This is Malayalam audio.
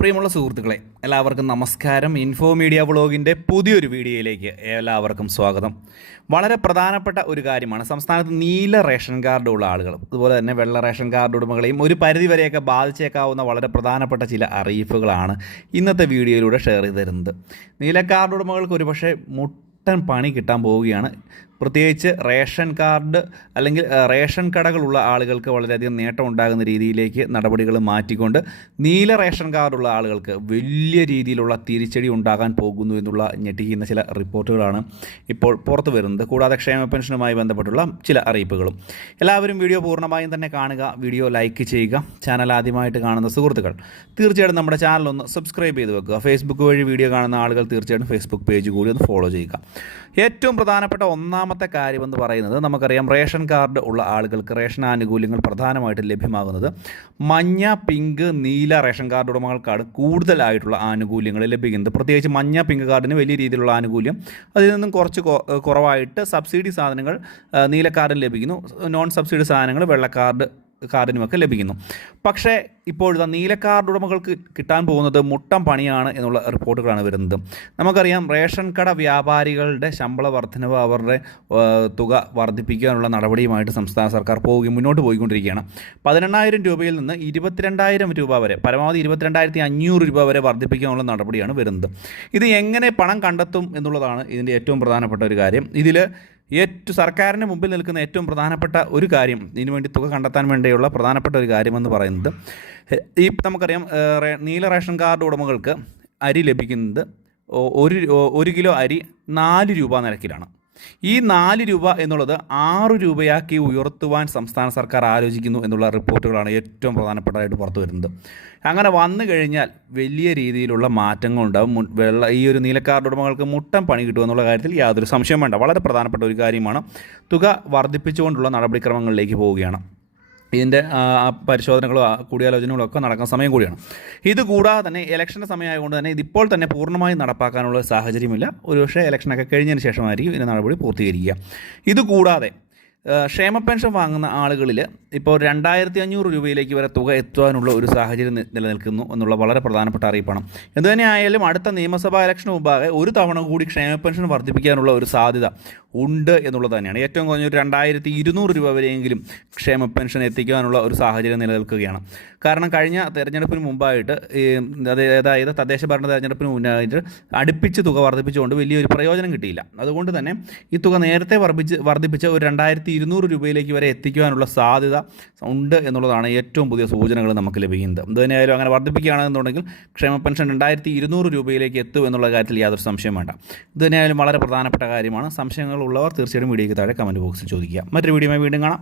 പ്രിയമുള്ള സുഹൃത്തുക്കളെ, എല്ലാവർക്കും നമസ്കാരം. ഇൻഫോ മീഡിയ വ്ളോഗിൻ്റെ പുതിയൊരു വീഡിയോയിലേക്ക് എല്ലാവർക്കും സ്വാഗതം. വളരെ പ്രധാനപ്പെട്ട ഒരു കാര്യമാണ്. സംസ്ഥാനത്ത് നീല റേഷൻ കാർഡുള്ള ആളുകൾ, അതുപോലെ തന്നെ വെള്ള റേഷൻ കാർഡ് ഉടമകളെയും ഒരു പരിധിവരെയൊക്കെ ബാധിച്ചേക്കാവുന്ന വളരെ പ്രധാനപ്പെട്ട ചില അറിയിപ്പുകളാണ് ഇന്നത്തെ വീഡിയോയിലൂടെ ഷെയർ ചെയ്ത് തരുന്നത്. നീല കാർഡ് ഉടമകൾക്ക് ഒരുപക്ഷെ മുട്ടൻ പണി കിട്ടാൻ പോവുകയാണ്. പ്രത്യേകിച്ച് റേഷൻ കാർഡ് അല്ലെങ്കിൽ റേഷൻ കടകളുള്ള ആളുകൾക്ക് വളരെയധികം നേട്ടം ഉണ്ടാകുന്ന രീതിയിലേക്ക് നടപടികൾ മാറ്റിക്കൊണ്ട് നീല റേഷൻ കാർഡുള്ള ആളുകൾക്ക് വലിയ രീതിയിലുള്ള തിരിച്ചടി ഉണ്ടാകാൻ പോകുന്നു എന്നുള്ള ഞെട്ടിക്കുന്ന ചില റിപ്പോർട്ടുകളാണ് ഇപ്പോൾ പുറത്തു വരുന്നത്. കൂടാതെ ക്ഷേമ പെൻഷനുമായി ബന്ധപ്പെട്ടുള്ള ചില അറിയിപ്പുകളും. എല്ലാവരും വീഡിയോ പൂർണ്ണമായും തന്നെ കാണുക, വീഡിയോ ലൈക്ക് ചെയ്യുക. ചാനൽ ആദ്യമായിട്ട് കാണുന്ന സുഹൃത്തുക്കൾ തീർച്ചയായിട്ടും നമ്മുടെ ചാനലൊന്ന് സബ്സ്ക്രൈബ് ചെയ്ത് വെക്കുക. ഫേസ്ബുക്ക് വഴി വീഡിയോ കാണുന്ന ആളുകൾ തീർച്ചയായിട്ടും ഫേസ്ബുക്ക് പേജ് കൂടി ഒന്ന് ഫോളോ ചെയ്യുക. ഏറ്റവും പ്രധാനപ്പെട്ട ഒന്നാമത്തെ കാര്യമെന്ന് പറയുന്നത്, നമുക്കറിയാം റേഷൻ കാർഡ് ഉള്ള ആളുകൾക്ക് റേഷൻ ആനുകൂല്യങ്ങൾ പ്രധാനമായിട്ട് ലഭ്യമാകുന്നത് മഞ്ഞ, പിങ്ക്, നീല റേഷൻ കാർഡ് ഉടമകൾക്കാണ് കൂടുതലായിട്ടുള്ള ആനുകൂല്യങ്ങൾ ലഭിക്കുന്നത്. പ്രത്യേകിച്ച് മഞ്ഞ, പിങ്ക് കാർഡിന് വലിയ രീതിയിലുള്ള ആനുകൂല്യം, അതിൽ നിന്നും കുറച്ച് കുറവായിട്ട് സബ്സിഡി സാധനങ്ങൾ നീല കാർഡിന് ലഭിക്കുന്നു. നോൺ സബ്സിഡി സാധനങ്ങൾ വെള്ള കാർഡിനുമൊക്കെ ലഭിക്കുന്നു. പക്ഷേ ഇപ്പോഴത്തെ നീല കാർഡ് ഉടമകൾക്ക് കിട്ടാൻ പോകുന്നത് മുട്ടം പണിയാണ് എന്നുള്ള റിപ്പോർട്ടുകളാണ് വരുന്നത്. നമുക്കറിയാം റേഷൻ കട വ്യാപാരികളുടെ ശമ്പള വർധനവ്, അവരുടെ തുക വർദ്ധിപ്പിക്കാനുള്ള നടപടിയുമായിട്ട് സംസ്ഥാന സർക്കാർ മുന്നോട്ട് പോയിക്കൊണ്ടിരിക്കുകയാണ്. 18,000 രൂപയിൽ നിന്ന് 22,000 രൂപ വരെ, പരമാവധി 22,500 രൂപ വരെ വർദ്ധിപ്പിക്കാനുള്ള നടപടിയാണ് വരുന്നത്. ഇത് എങ്ങനെ പണം കണ്ടെത്തും എന്നുള്ളതാണ് ഇതിൻ്റെ ഏറ്റവും പ്രധാനപ്പെട്ട ഒരു കാര്യം. ഇതിൽ സർക്കാരിന് മുമ്പിൽ നിൽക്കുന്ന ഏറ്റവും പ്രധാനപ്പെട്ട ഒരു കാര്യം, ഇതിനുവേണ്ടി തുക കണ്ടെത്താൻ വേണ്ടിയുള്ള പ്രധാനപ്പെട്ട ഒരു കാര്യമെന്ന് പറയുന്നത്, നമുക്കറിയാം നീല റേഷൻ കാർഡ് ഉടമകൾക്ക് അരി ലഭിക്കുന്നത് 1 കിലോ അരി 4 രൂപ നിരക്കിലാണ്. ഈ 4 രൂപ എന്നുള്ളത് 6 രൂപയാക്കി ഉയർത്തുവാൻ സംസ്ഥാന സർക്കാർ ആലോചിക്കുന്നു എന്നുള്ള റിപ്പോർട്ടുകളാണ് ഏറ്റവും പ്രധാനപ്പെട്ടതായിട്ട് പുറത്തു വരുന്നത്. അങ്ങനെ വന്നു കഴിഞ്ഞാൽ വലിയ രീതിയിലുള്ള മാറ്റങ്ങളുണ്ടാകും. ഈ ഒരു നീല കാർഡ് ഉടമകൾക്ക് മുട്ടൻ പണി കിട്ടുമെന്നുള്ള കാര്യത്തിൽ യാതൊരു സംശയം വേണ്ട. വളരെ പ്രധാനപ്പെട്ട ഒരു കാര്യമാണ്. തുക വർദ്ധിപ്പിച്ചുകൊണ്ടുള്ള നടപടിക്രമങ്ങളിലേക്ക് പോവുകയാണ്. ഇതിൻ്റെ പരിശോധനകളും കൂടിയാലോചനകളും ഒക്കെ നടക്കുന്ന സമയം കൂടിയാണ്. ഇതുകൂടാതെ തന്നെ ഇലക്ഷൻ്റെ സമയമായതുകൊണ്ട് തന്നെ ഇതിപ്പോൾ തന്നെ പൂർണ്ണമായും നടപ്പാക്കാനുള്ള സാഹചര്യമില്ല. ഒരുപക്ഷെ ഇലക്ഷനൊക്കെ കഴിഞ്ഞതിന് ശേഷമായിരിക്കും ഇതിൻ്റെ നടപടി പൂർത്തീകരിക്കുക. ഇതുകൂടാതെ ക്ഷേമ പെൻഷൻ വാങ്ങുന്ന ആളുകളിൽ ഇപ്പോൾ 2,500 രൂപയിലേക്ക് വരെ തുക എത്തുവാനുള്ള ഒരു സാഹചര്യം നിലനിൽക്കുന്നു എന്നുള്ള വളരെ പ്രധാനപ്പെട്ട അറിയിപ്പാണ്. എന്തുതന്നെ ആയാലും അടുത്ത നിയമസഭാ ഇലക്ഷന് മുമ്പാകെ ഒരു തവണ കൂടി ക്ഷേമ പെൻഷൻ വർദ്ധിപ്പിക്കാനുള്ള ഒരു സാധ്യത ഉണ്ട് എന്നുള്ളത് തന്നെയാണ്. ഏറ്റവും കുറഞ്ഞൊരു 2,200 രൂപ വരെയെങ്കിലും ക്ഷേമ പെൻഷൻ എത്തിക്കാനുള്ള ഒരു സാഹചര്യം നിലനിൽക്കുകയാണ്. കാരണം കഴിഞ്ഞ തെരഞ്ഞെടുപ്പിന് മുമ്പായിട്ട്, അതായത് തദ്ദേശ ഭരണ തെരഞ്ഞെടുപ്പിന് മുന്നായിട്ട് അടുപ്പിച്ച് തുക വർദ്ധിപ്പിച്ചുകൊണ്ട് വലിയൊരു പ്രയോജനം കിട്ടിയില്ല. അതുകൊണ്ട് തന്നെ ഈ തുക നേരത്തെ വർദ്ധിപ്പിച്ച് ഒരു 2,200 രൂപയിലേക്ക് വരെ എത്തിക്കുവാനുള്ള സാധ്യത ഉണ്ട് എന്നുള്ളതാണ് ഏറ്റവും പുതിയ സൂചനകൾ നമുക്ക് ലഭിക്കുന്നത്. എന്തുതന്നെയായാലും അങ്ങനെ വർദ്ധിപ്പിക്കുകയാണെന്നുണ്ടെങ്കിൽ ക്ഷേമ പെൻഷൻ 2,200 രൂപയിലേക്ക് എത്തും എന്നുള്ള കാര്യത്തിൽ യാതൊരു സംശയം വേണ്ട. ഇതുതന്നെയായാലും വളരെ പ്രധാനപ്പെട്ട കാര്യമാണ്. സംശയങ്ങളുള്ളവർ തീർച്ചയായിട്ടും വീഡിയോയ്ക്ക് താഴെ കമൻറ്റ് ബോക്സിൽ ചോദിക്കുക. മറ്റൊരു വീഡിയോയുമായി വീണ്ടും കാണാം.